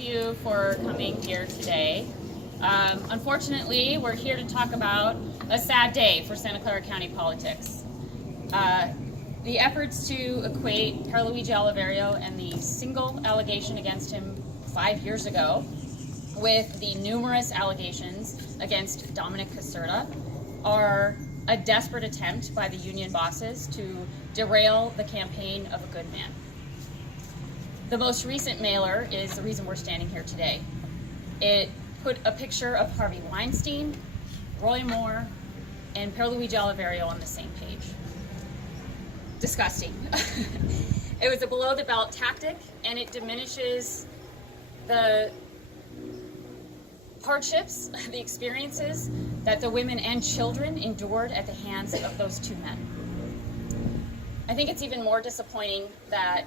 of you for coming here today. Unfortunately, we're here to talk about a sad day for Santa Clara County politics. The efforts to equate Pierluigi Oliverio and the single allegation against him 5 years ago with the numerous allegations against Dominic Caserta are a desperate attempt by the union bosses to derail the campaign of a good man. The most recent mailer is the reason we're standing here today. It put a picture of Harvey Weinstein, Roy Moore, and Pierluigi Oliverio on the same page. Disgusting. It was a below-the-belt tactic, and it diminishes the hardships, the experiences that the women and children endured at the hands of those two men. I think it's even more disappointing that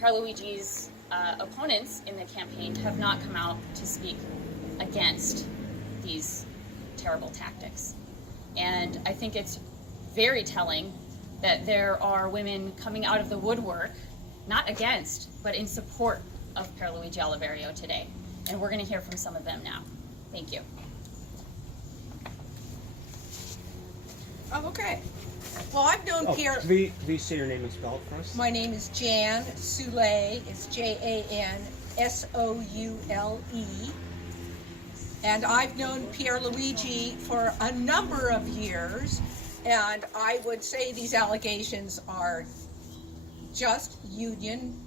Pierluigi's opponents in the campaign have not come out to speak against these terrible tactics. And I think it's very telling that there are women coming out of the woodwork, not against, but in support of Pierluigi Oliverio today. And we're going to hear from some of them now. Thank you. Oh, okay. Well, I've known Pierre. Please say your name and spell it for us. My name is Jan Soule. It's Jansoule. And I've known Pierluigi for a number of years. And I would say these allegations are just union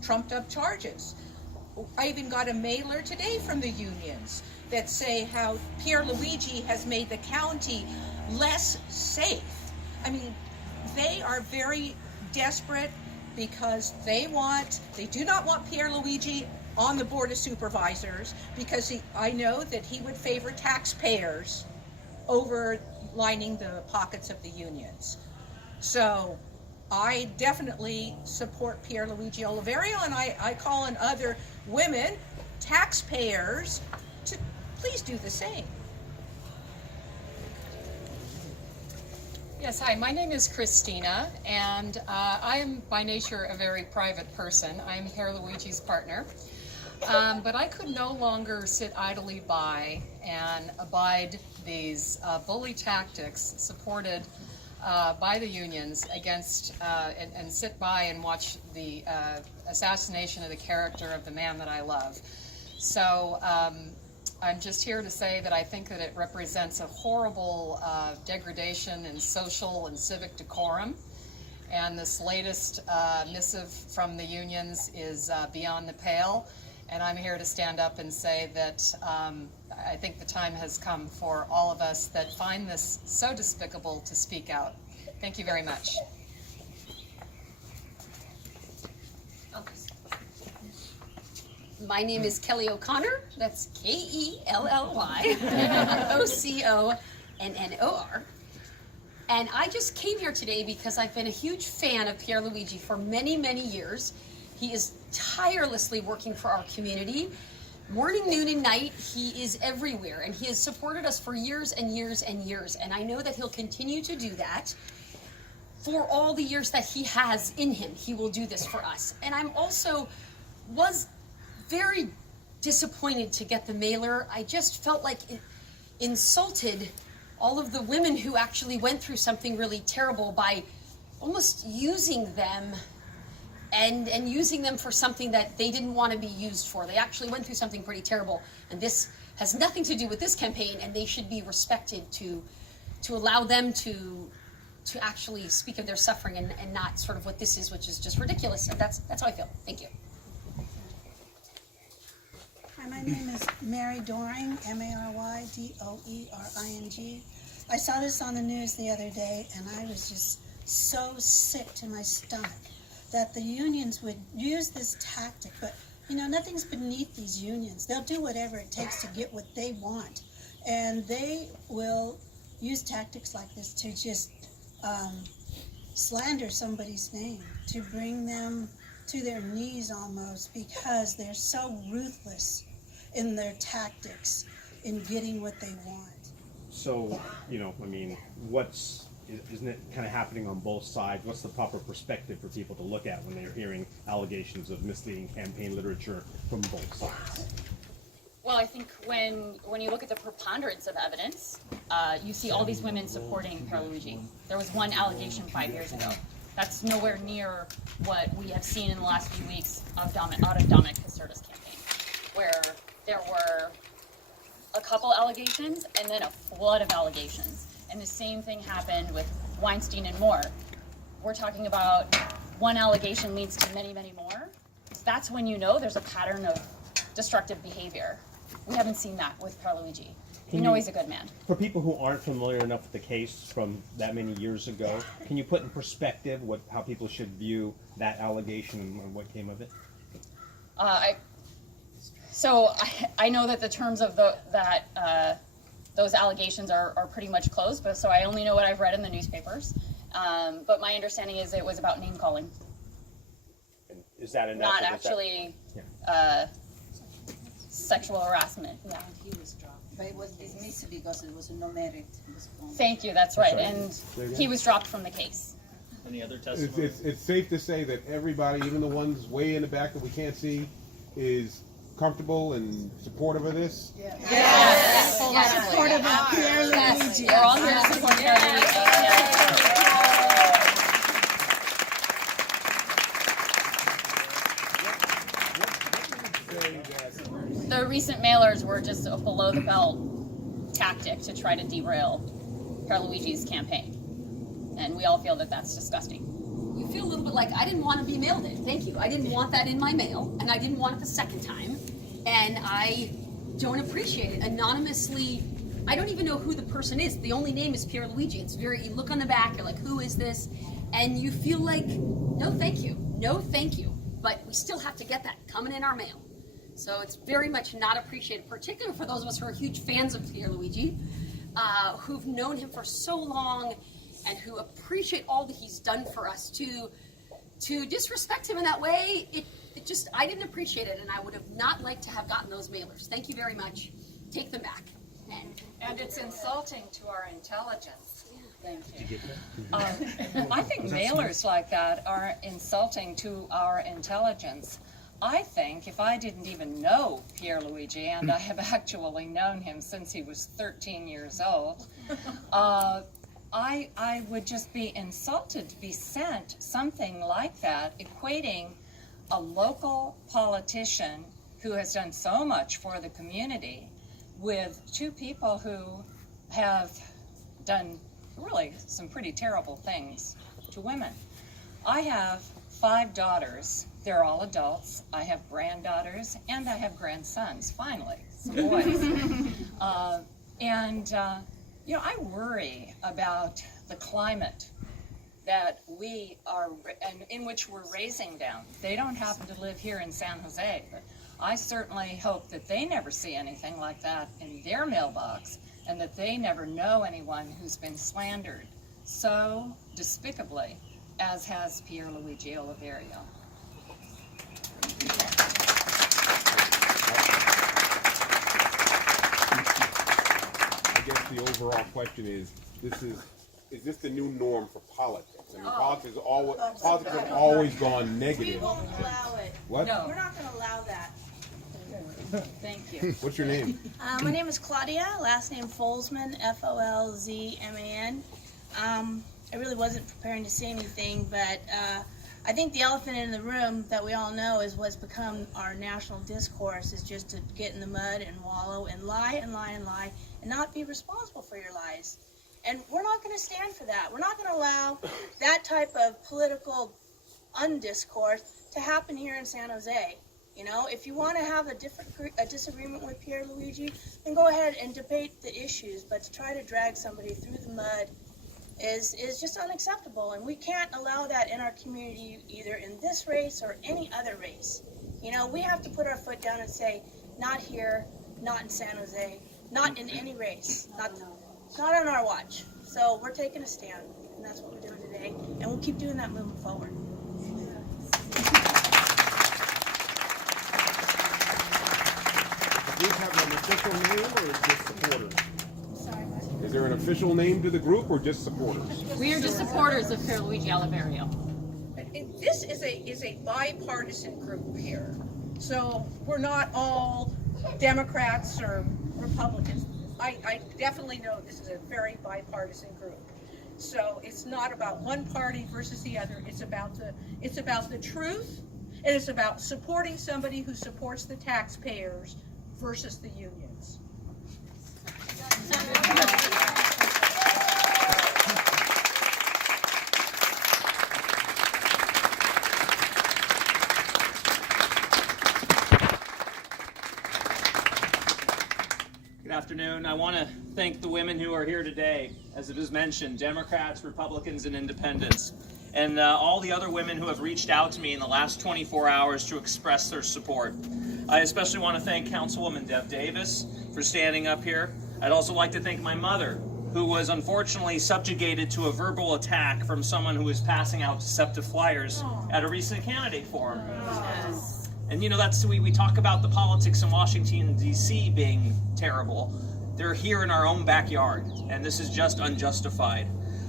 trumped up charges. I even got a mailer today from the unions that say how Pierluigi has made the county less safe. I mean, they are very desperate because they do not want Pierluigi on the Board of Supervisors because I know that he would favor taxpayers over lining the pockets of the unions. So I definitely support Pierluigi Oliverio, and I call on other women, taxpayers, to please do the same. Yes, hi, my name is Christina, and I am by nature a very private person. I'm Pierluigi's partner, but I could no longer sit idly by and abide these bully tactics supported by the unions against, and sit by and watch the assassination of the character of the man that I love. So I'm just here to say that I think that it represents a horrible degradation in social and civic decorum. And this latest missive from the unions is beyond the pale. And I'm here to stand up and say that I think the time has come for all of us that find this so despicable to speak out. Thank you very much. My name is Kelly O'Connor. That's KellyoConnor. And I just came here today because I've been a huge fan of Pierluigi for many, many years. He is tirelessly working for our community. Morning, noon, and night, he is everywhere. And he has supported us for years and years and years. And I know that he'll continue to do that for all the years that he has in him. He will do this for us. And I'm also was very disappointed to get the mailer. I just felt like it insulted all of the women who actually went through something really terrible by almost using them and using them for something that they didn't want to be used for. They actually went through something pretty terrible, and this has nothing to do with this campaign, and they should be respected to allow them to actually speak of their suffering and not sort of what this is, which is just ridiculous. And that's how I feel. Thank you. Hi, my name is Mary Doring, Marydoering. I saw this on the news the other day, and I was just so sick to my stomach that the unions would use this tactic. But, you know, nothing's beneath these unions. They'll do whatever it takes to get what they want. And they will use tactics like this to just slander somebody's name, to bring them to their knees almost, because they're so ruthless in their tactics in getting what they want. So, you know, I mean, what's isn't it kind of happening on both sides? What's the proper perspective for people to look at when they're hearing allegations of misleading campaign literature from both sides? Well, I think when you look at the preponderance of evidence, you see all these women supporting Pierluigi. There was one allegation 5 years ago. That's nowhere near what we have seen in the last few weeks out of Dominic Caserta's campaign, where there were a couple allegations and then a flood of allegations. And the same thing happened with Weinstein and Moore. We're talking about one allegation leads to many, many more. So that's when you know there's a pattern of destructive behavior. We haven't seen that with Pierluigi. We know he's a good man. For people who aren't familiar enough with the case from that many years ago, can you put in perspective how people should view that allegation and what came of it? I know that the terms of those allegations are pretty much closed, but so I only know what I've read in the newspapers. But my understanding is it was about name calling. And is that enough? Not actually sexual harassment. Yeah. He was dropped, but it was dismissed because it was no merit. Thank you. That's right. That's right. And he was dropped from the case. Any other testimony? It's safe to say that everybody, even the ones way in the back that we can't see, is comfortable and supportive of this? Yes. Supportive of Pierluigi. We're all here to support Pierluigi. The recent mailers were just a below-the-belt tactic to try to derail Pierluigi's campaign. And we all feel that that's disgusting. You feel a little bit like, I didn't want to be mailed it. Thank you. I didn't want that in my mail, and I didn't want it the second time. And I don't appreciate it. Anonymously, I don't even know who the person is. The only name is Pierluigi. It's very, you look on the back, you're like, who is this? And you feel like, no thank you. No thank you. But we still have to get that coming in our mail. So it's very much not appreciated, particularly for those of us who are huge fans of Pierluigi, who've known him for so long and who appreciate all that he's done for us. To disrespect him in that way, it just, I didn't appreciate it, and I would have not liked to have gotten those mailers. Thank you very much. Take them back. And it's insulting to our intelligence. Thank you. Did you get that? I think mailers like that are insulting to our intelligence. I think if I didn't even know Pierluigi, and I have actually known him since he was 13 years old, I would just be insulted to be sent something like that, equating a local politician who has done so much for the community with two people who have done really some pretty terrible things to women. I have 5 daughters. They're all adults. I have granddaughters, and I have grandsons, finally, some boys. You know, I worry about the climate that we are, and in which we're raising them. They don't happen to live here in San Jose, but I certainly hope that they never see anything like that in their mailbox, and that they never know anyone who's been slandered so despicably as has Pierluigi Oliverio. I guess the overall question is this the new norm for politics? I mean, politics have always gone negative. We won't allow it. What? No. We're not going to allow that. Thank you. What's your name? My name is Claudia, last name Folzman, Folzman. I really wasn't preparing to say anything, but I think the elephant in the room that we all know is what's become our national discourse is just to get in the mud and wallow and lie and lie and lie and not be responsible for your lies. And we're not going to stand for that. We're not going to allow that type of political undiscourse to happen here in San Jose. You know, if you want to have a disagreement with Pierluigi, then go ahead and debate the issues. But to try to drag somebody through the mud is just unacceptable. And we can't allow that in our community, either in this race or any other race. You know, we have to put our foot down and say, not here, not in San Jose, not in any race, not on our watch. So we're taking a stand, and that's what we're doing today. And we'll keep doing that moving forward. Does this have an official name or is this supporters? Sorry, Is Is there an official name to the group or just supporters? We are just supporters of Pierluigi Oliverio. And this is a bipartisan group here. So we're not all Democrats or Republicans. I definitely know this is a very bipartisan group. So it's not about one party versus the other. It's about the truth, and it's about supporting somebody who supports the taxpayers versus the unions. Good afternoon. I want to thank the women who are here today, as it was mentioned, Democrats, Republicans, and Independents, and all the other women who have reached out to me in the last 24 hours to express their support. I especially want to thank Councilwoman Deb Davis for standing up here. I'd also like to thank my mother, who was unfortunately subjugated to a verbal attack from someone who was passing out deceptive flyers at a recent candidate forum. And you know, we talk about the politics in Washington, D.C. being terrible. They're here in our own backyard, and this is just unjustified.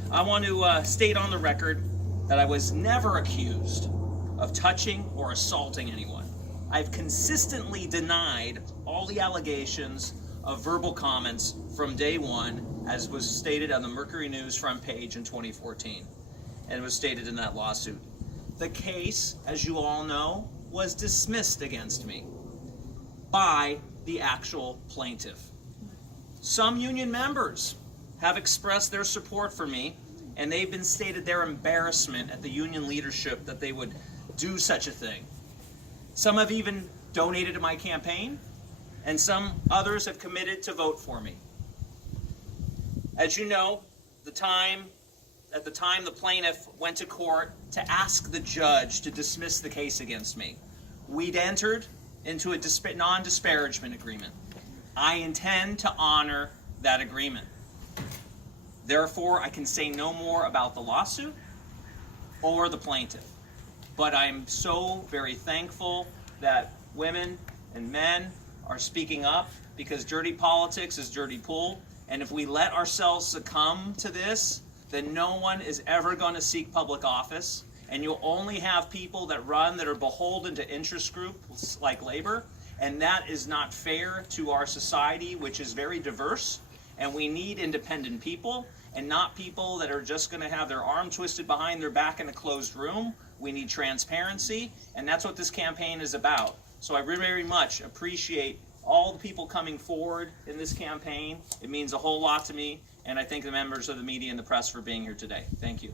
I want to state on the record that I was never accused of touching or assaulting anyone. I've consistently denied all the allegations of verbal comments from day one, as was stated on the Mercury News front page in 2014, and it was stated in that lawsuit. The case, as you all know, was dismissed against me by the actual plaintiff. Some union members have expressed their support for me, and they've been stated their embarrassment at the union leadership that they would do such a thing. Some have even donated to my campaign, and some others have committed to vote for me. As you know, at the time the plaintiff went to court to ask the judge to dismiss the case against me, we'd entered into a non-disparagement agreement. I intend to honor that agreement. Therefore, I can say no more about the lawsuit or the plaintiff. But I'm so very thankful that women and men are speaking up, because dirty politics is dirty pool. And if we let ourselves succumb to this, then no one is ever going to seek public office. And you'll only have people that run that are beholden to interest groups like labor. And that is not fair to our society, which is very diverse. And we need independent people, and not people that are just going to have their arm twisted behind their back in a closed room. We need transparency, and that's what this campaign is about. So I very much appreciate all the people coming forward in this campaign. It means a whole lot to me, and I thank the members of the media and the press for being here today. Thank you.